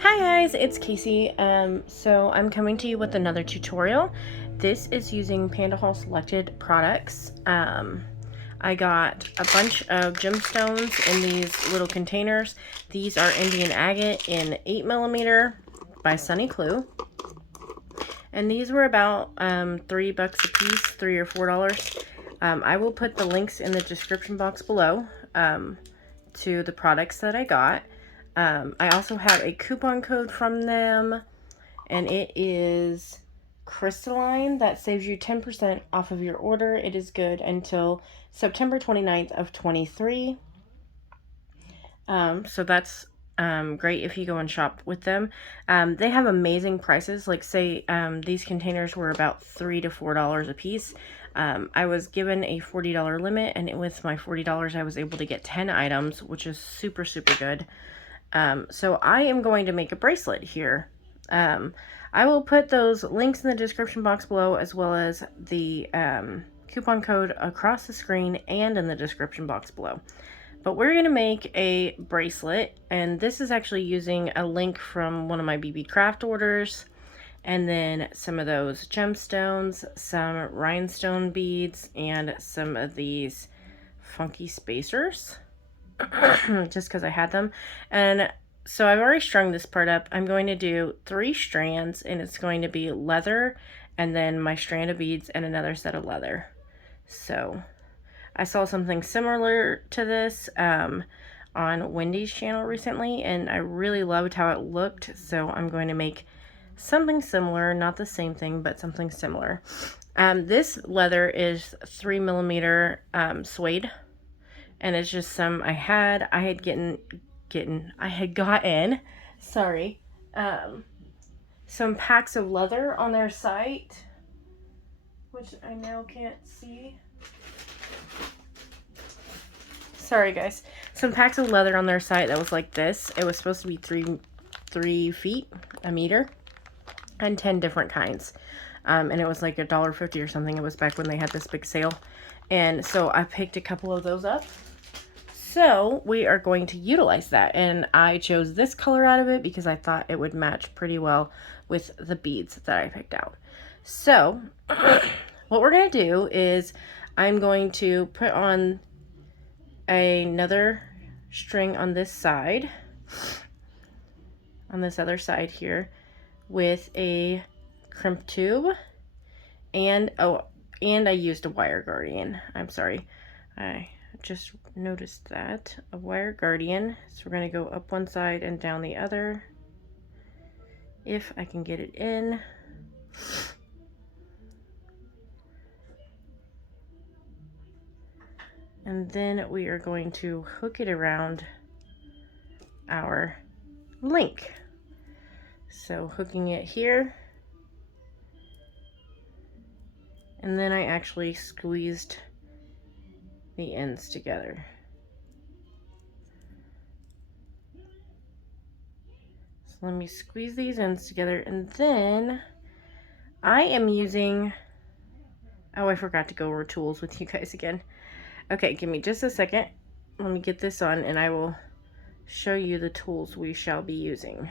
Hi guys, it's Casey. So I'm coming to you with another tutorial. This is using PandaHallSelected products. I got a bunch of gemstones in these little containers. These are Indian agate in 8mm by Sunny Clue. And these were about $3 a piece, $3 or $4. I will put the links in the description box below to the products that I got. I also have a coupon code from them, and it is crystalline. That saves you 10% off of your order. It is good until September 29th of 23. So that's great if you go and shop with them. They have amazing prices. Like say these containers were about $3 to $4 a piece. I was given a $40 limit, and with my $40 I was able to get 10 items, which is super good. So I am going to make a bracelet here. I will put those links in the description box below, as well as the coupon code across the screen and in the description box below. But we're going to make a bracelet, and this is actually using a link from one of my BB craft orders, and then some of those gemstones, some rhinestone beads, and some of these funky spacers. Just because I had them. And so I've already strung this part up. I'm going to do 3 strands, and it's going to be leather, and then my strand of beads and another set of leather. So I saw something similar to this on Wendy's channel recently, and I really loved how it looked. So I'm going to make something similar, not the same thing, but something similar. This leather is 3mm suede. And it's just some I had gotten, sorry, some packs of leather on their site, which I now can't see. Sorry guys. Some packs of leather on their site that was like this. It was supposed to be 3 feet, a meter, and 10 different kinds. And it was like $1.50 or something. It was back when they had this big sale. And so I picked a couple of those up. So we are going to utilize that, and I chose this color out of it because I thought it would match pretty well with the beads that I picked out. So what we're going to do is I'm going to put on another string on this side, on this other side here, with a crimp tube, and I used a wire guardian. I'm sorry, I just noticed that. A wire guardian. So we're going to go up one side and down the other, if I can get it in. And then we are going to hook it around our link. So hooking it here, and then I actually squeezed the ends together. So let me squeeze these ends together, and then I am using, oh, I forgot to go over tools with you guys again. Okay, give me just a second. Let me get this on, and I will show you the tools we shall be using.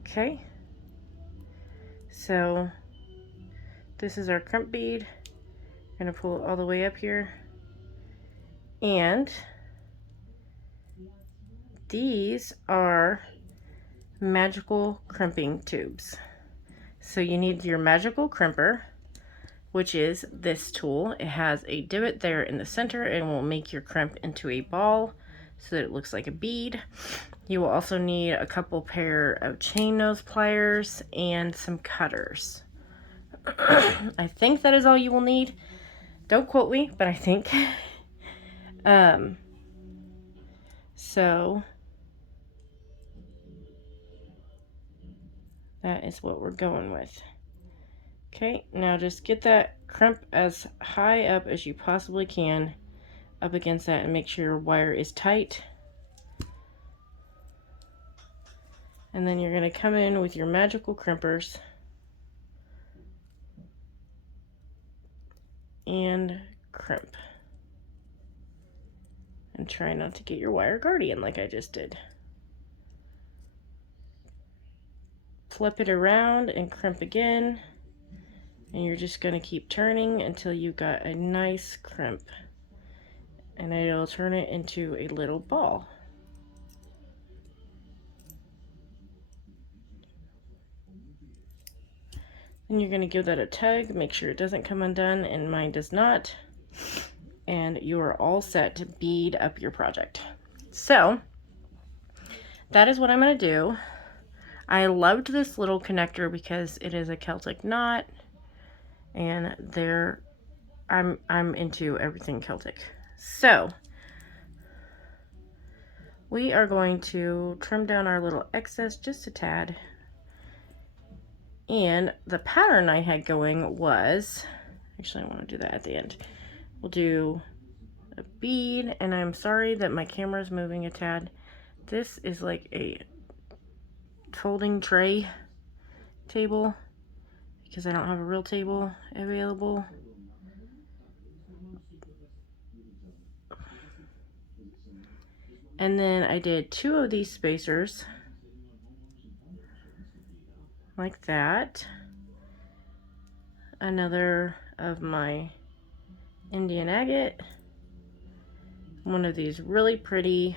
Okay, so this is our crimp bead. I'm gonna pull it all the way up here, and these are magical crimping tubes. So you need your magical crimper, which is this tool. It has a divot there in the center and will make your crimp into a ball so that it looks like a bead. You will also need a couple pair of chain nose pliers and some cutters. I think that is all you will need. Don't quote me, but I think. So that is what we're going with. Okay, now just get that crimp as high up as you possibly can up against that, and make sure your wire is tight. And then you're going to come in with your magical crimpers and crimp. And try not to get your wire guardian like I just did. flip it around and crimp again. And you're just going to keep turning until you got a nice crimp. And it'll turn it into a little ball. Then you're going to give that a tug, make sure it doesn't come undone, and mine does not. And you are all set to bead up your project. So that is what I'm going to do. I loved this little connector because it is a Celtic knot, and I'm into everything Celtic. So we are going to trim down our little excess just a tad. And the pattern I had going was, actually I want to do that at the end. We'll do a bead, and I'm sorry that my camera is moving a tad. This is like a folding tray table because I don't have a real table available. And then I did 2 of these spacers like that. Another of my Indian agate. One of these really pretty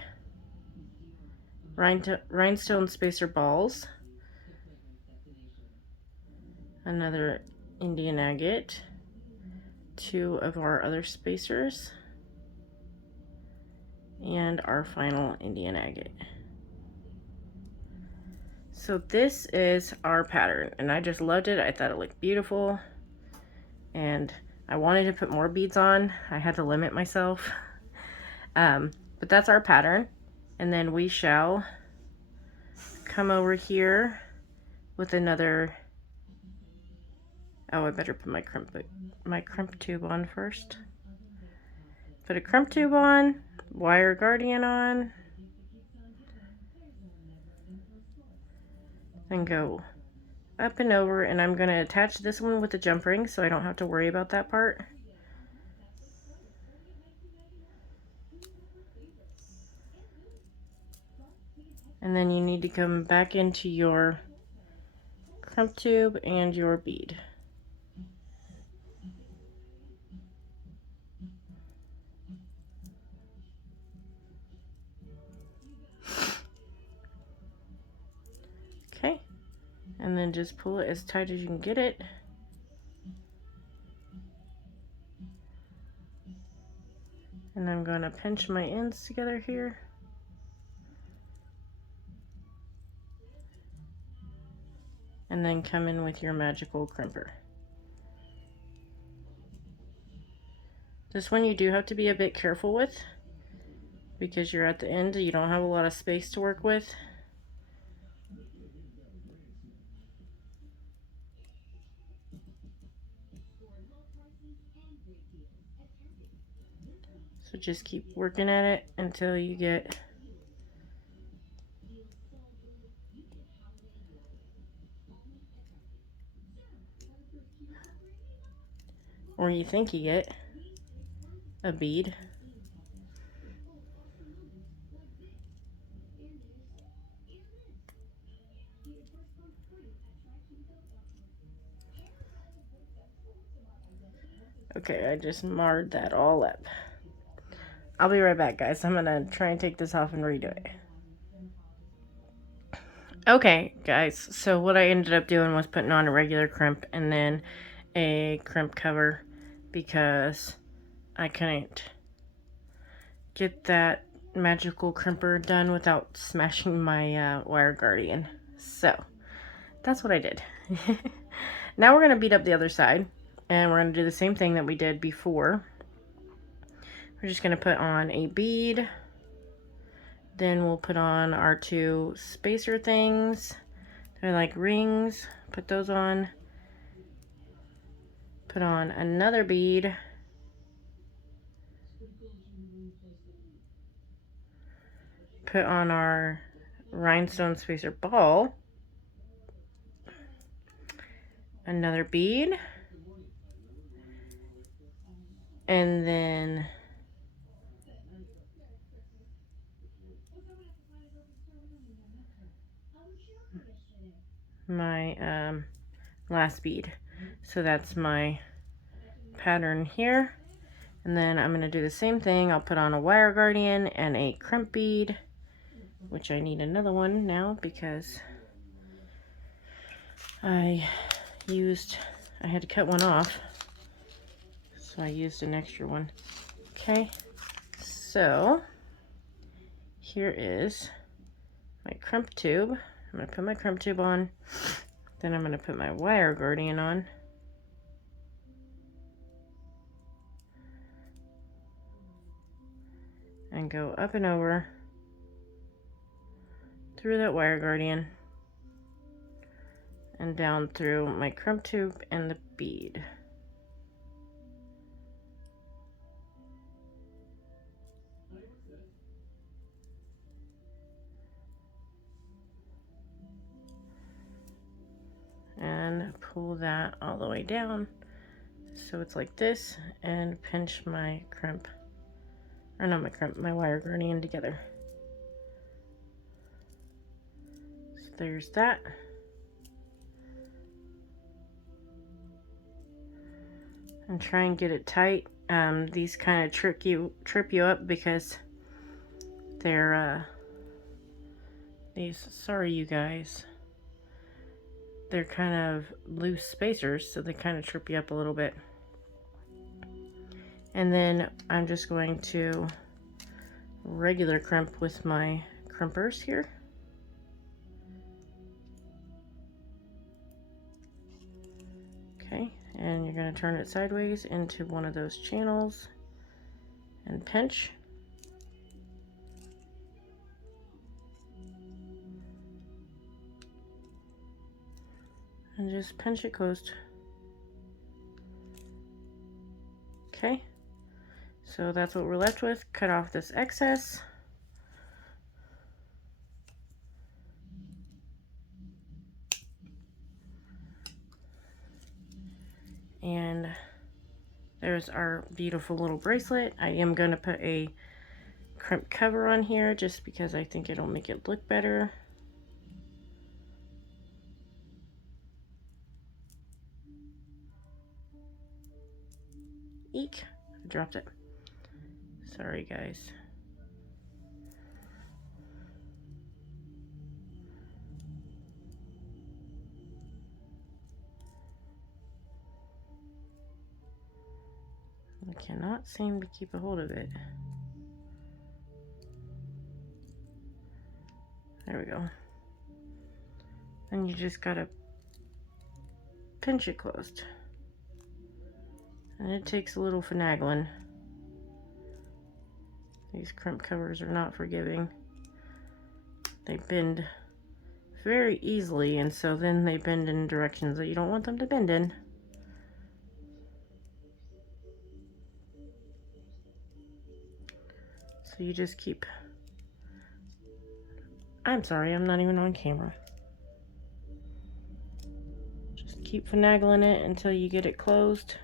rhinestone spacer balls. Another Indian agate. 2 of our other spacers. And our final Indian agate. So this is our pattern, and I just loved it. I thought it looked beautiful, and I wanted to put more beads on. I had to limit myself. But that's our pattern, and then we shall come over here with another. Oh, I better put my crimp tube on first. Put a crimp tube on, wire guardian on, and go up and over, and I'm going to attach this one with the jump ring so I don't have to worry about that part. And then you need to come back into your crimp tube and your bead. Okay, and then just pull it as tight as you can get it. And I'm going to pinch my ends together here. And then come in with your magical crimper. This one you do have to be a bit careful with because you're at the end, you don't have a lot of space to work with. So just keep working at it until you get or you think you get a bead. Okay, I just marred that all up. I'll be right back, guys. I'm gonna try and take this off and redo it. Okay, guys, so what I ended up doing was putting on a regular crimp and then a crimp cover because I couldn't get that magical crimper done without smashing my wire guardian. So that's what I did. Now we're going to bead up the other side, and we're going to do the same thing that we did before. We're just going to put on a bead. Then we'll put on our 2 spacer things. They're like rings. Put those on. Put on another bead. Put on our rhinestone spacer ball. Another bead. And then my last bead. So that's my pattern here. And then I'm going to do the same thing. I'll put on a wire guardian and a crimp bead, which I need another one now because I had to cut one off, so I used an extra one. Okay, so here is my crimp tube. I'm going to put my crimp tube on, then I'm going to put my wire guardian on. And go up and over through that wire guardian and down through my crimp tube and the bead. And pull that all the way down so it's like this, and pinch my crimp, or not my crimp, my wire guardian together. So there's that. And try and get it tight. These kind of trip you up because they're sorry you guys, they're kind of loose spacers, so they kind of trip you up a little bit. And then I'm just going to regular crimp with my crimpers here. Okay, and you're going to turn it sideways into one of those channels and pinch. And just pinch it closed. Okay, so that's what we're left with. Cut off this excess. And there's our beautiful little bracelet. I am going to put a crimp cover on here just because I think it'll make it look better. Eek, I dropped it. Sorry guys. I cannot seem to keep a hold of it. There we go. Then you just gotta pinch it closed. And it takes a little finagling. These crimp covers are not forgiving. They bend very easily, and so then they bend in directions that you don't want them to bend in. So you just keep... I'm sorry, I'm not even on camera. Just keep finagling it until you get it closed.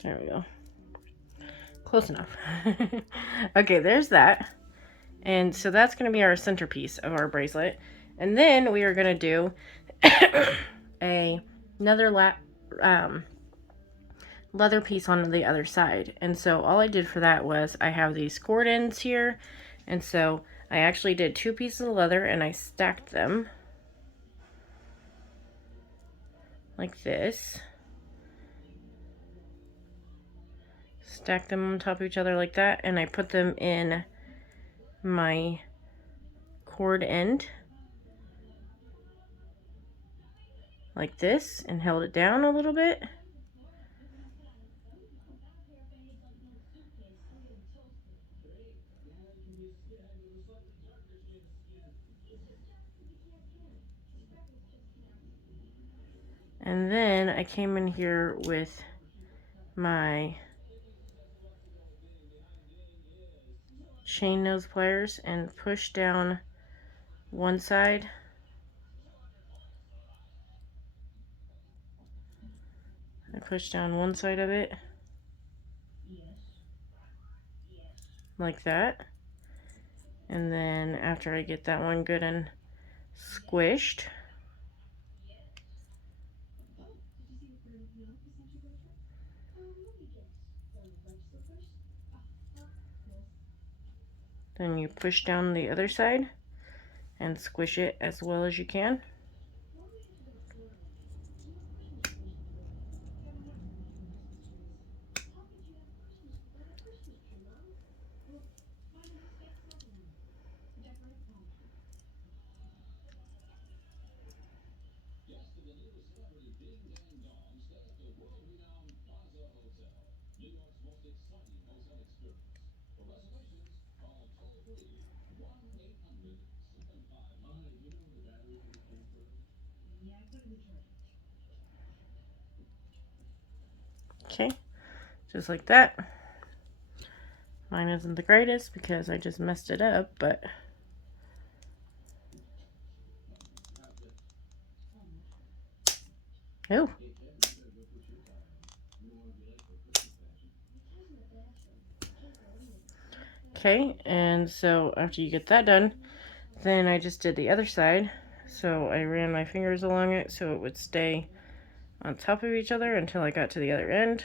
There we go. Close enough. Okay, there's that. And so that's going to be our centerpiece of our bracelet. And then we are going to do another leather piece on the other side. And so all I did for that was I have these cord ends here. And so I actually did 2 pieces of leather and I stacked them like this. Stack them on top of each other like that, and I put them in my cord end like this and held it down a little bit. And then I came in here with my chain nose pliers and pushed down one side. I push down one side of it like that. And then after I get that one good and squished, then you push down the other side and squish it as well as you can. Okay, just like that. Mine isn't the greatest because I just messed it up, but oh. Okay, and so after you get that done, then I just did the other side. So I ran my fingers along it so it would stay on top of each other until I got to the other end.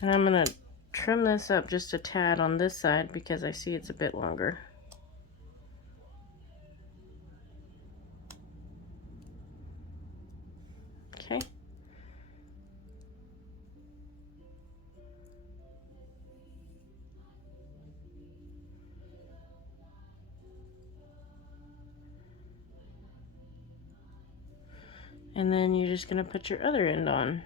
And I'm going to trim this up just a tad on this side because I see it's a bit longer. Okay. And then you're just going to put your other end on.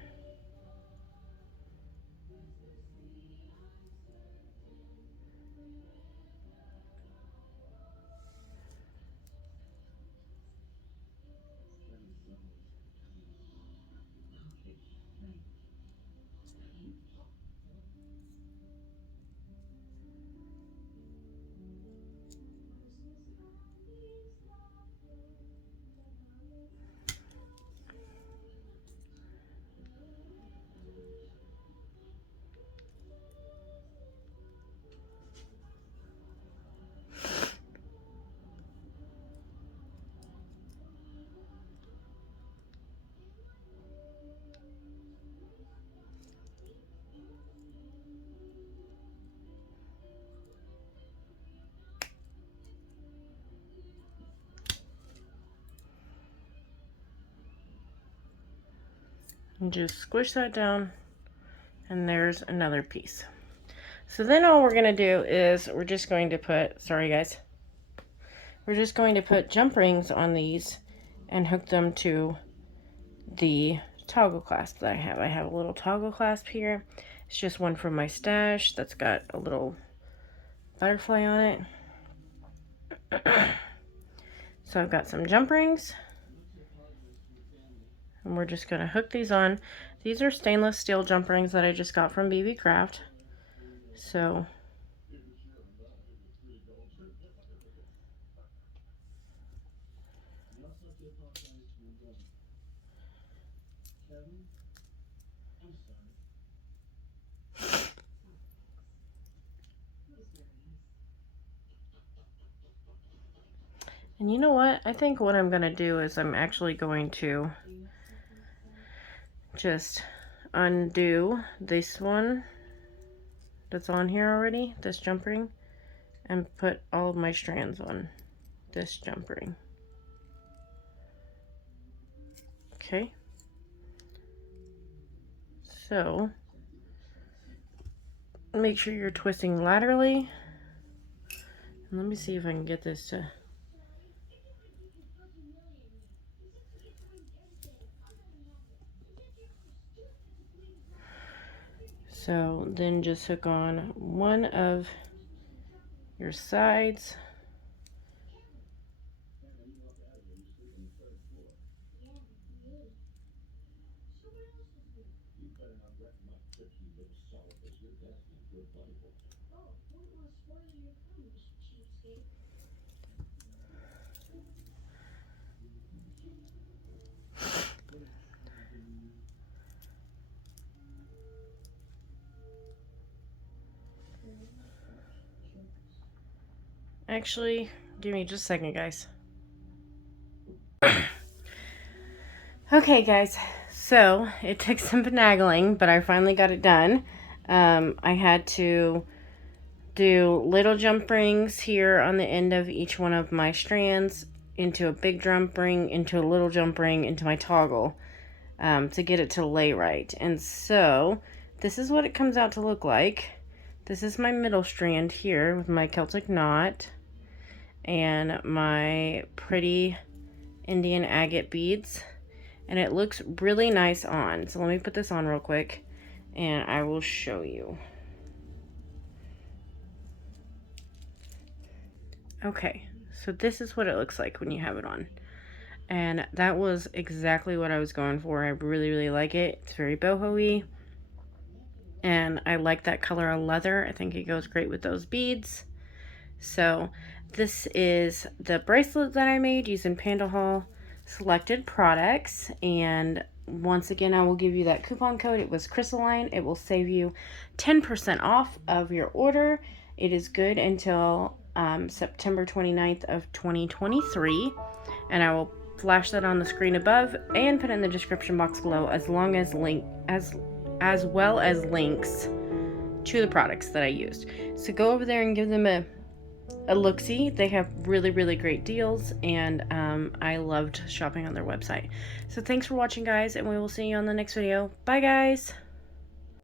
And just squish that down, and there's another piece. So then all we're going to do is we're just going to put, sorry guys, we're just going to put jump rings on these and hook them to the toggle clasp that I have. I have a little toggle clasp here. It's just one from my stash that's got a little butterfly on it. So I've got some jump rings, and we're just going to hook these on. These are stainless steel jump rings that I just got from BB Craft. So and you know what? I think what I'm going to do is I'm actually going to just undo this one that's on here already, this jump ring, and put all of my strands on this jump ring. Okay. So make sure you're twisting laterally. And let me see if I can get this to... So then just hook on one of your sides. Actually, give me just a second, guys. Okay, guys, so it took some finagling, but I finally got it done. I had to do little jump rings here on the end of each one of my strands, into a big jump ring, into a little jump ring, into my toggle, to get it to lay right. And so this is what it comes out to look like. This is my middle strand here with my Celtic knot and my pretty Indian agate beads, and it looks really nice on. So let me put this on real quick and I will show you. Okay, so this is what it looks like when you have it on, and that was exactly what I was going for. I really like it. It's very boho-y, and I like that color of leather. I think it goes great with those beads. So this is the bracelet that I made using Panda Hall Selected products, and once again I will give you that coupon code. It was crystalline. It will save you 10% off of your order. It is good until September 29th of 2023, and I will flash that on the screen above and put it in the description box below, as well as links to the products that I used. So go over there and give them a look-see. They have really great deals, and I loved shopping on their website. So thanks for watching, guys, and we will see you on the next video. Bye, guys.